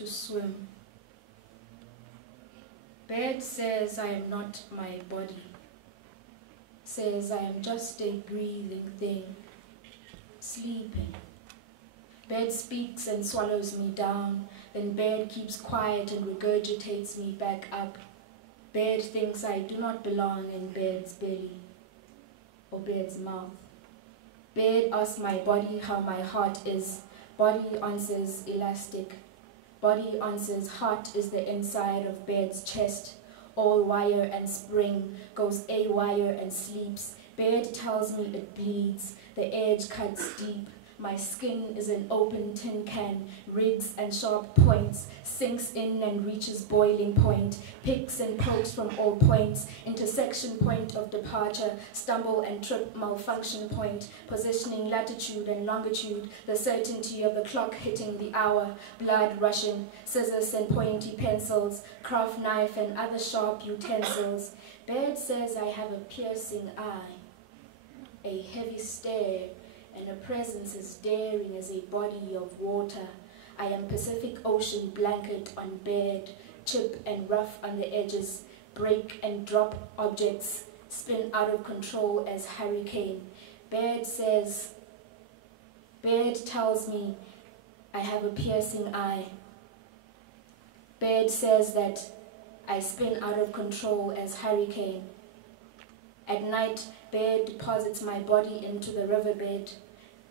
to swim. Bed says I am not my body, says I am just a breathing thing, sleeping. Bed speaks and swallows me down, then bed keeps quiet and regurgitates me back up. Bed thinks I do not belong in bed's belly or bed's mouth. Bed asks my body how my heart is. Body answers elastic. Body answers heart is the inside of bed's chest. All wire and spring goes a-wire and sleeps. Bed tells me it bleeds. The edge cuts deep. My skin is an open tin can, rigs and sharp points, sinks in and reaches boiling point, picks and pokes from all points, intersection point of departure, stumble and trip, malfunction point, positioning latitude and longitude, the certainty of the clock hitting the hour, blood rushing, scissors and pointy pencils, craft knife and other sharp utensils. Bed says I have a piercing eye, a heavy stare, and a presence as daring as a body of water. I am Pacific Ocean blanket on bed, chip and rough on the edges, break and drop objects, spin out of control as hurricane. Bed tells me I have a piercing eye. Bed says that I spin out of control as hurricane. At night, bed deposits my body into the riverbed,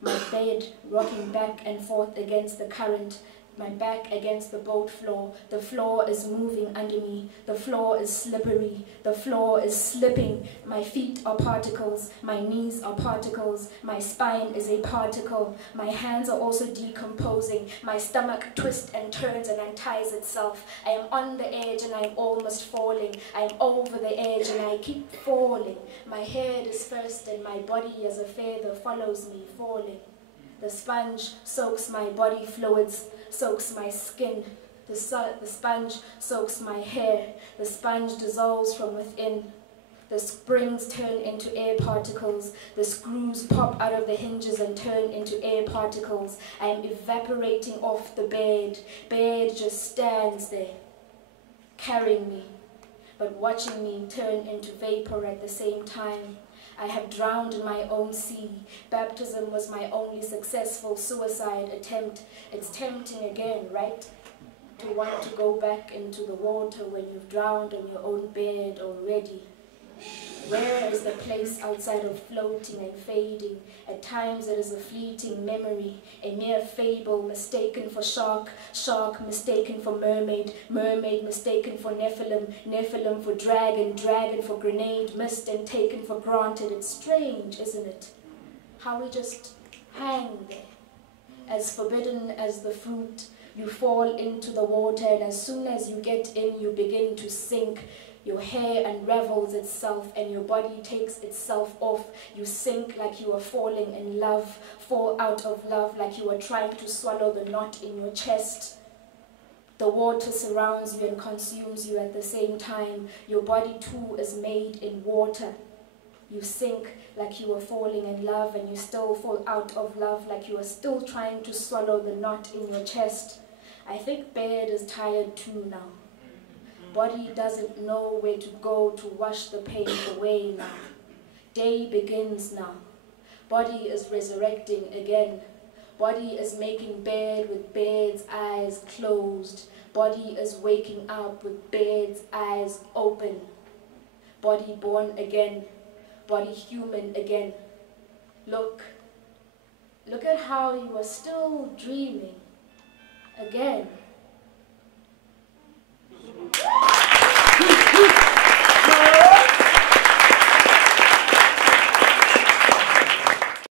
my bed rocking back and forth against the current, my back against the boat floor. The floor is moving under me. The floor is slippery. The floor is slipping. My feet are particles. My knees are particles. My spine is a particle. My hands are also decomposing. My stomach twists and turns and unties itself. I am on the edge and I am almost falling. I am over the edge and I keep falling. My head is first and my body as a feather follows me falling. The sponge soaks my body fluids, soaks my skin. The sponge soaks my hair. The sponge dissolves from within. The springs turn into air particles. The screws pop out of the hinges and turn into air particles. I am evaporating off the bed. Bed just stands there, carrying me, but watching me turn into vapor at the same time. I have drowned in my own sea. Baptism was my only successful suicide attempt. It's tempting again, right? To want to go back into the water when you've drowned on your own bed already. Where is the place outside of floating and fading? At times it is a fleeting memory, a mere fable mistaken for shark, shark mistaken for mermaid, mermaid mistaken for Nephilim, Nephilim for dragon, dragon for grenade, missed and taken for granted. It's strange, isn't it? How we just hang there. As forbidden as the fruit, you fall into the water, and as soon as you get in, you begin to sink. Your hair unravels itself and your body takes itself off. You sink like you are falling in love, fall out of love like you are trying to swallow the knot in your chest. The water surrounds you and consumes you at the same time. Your body too is made in water. You sink like you are falling in love and you still fall out of love like you are still trying to swallow the knot in your chest. I think bed is tired too now. Body doesn't know where to go to wash the pain away now. Day begins now. Body is resurrecting again. Body is making bed with bed's eyes closed. Body is waking up with bed's eyes open. Body born again. Body human again. Look at how you are still dreaming again.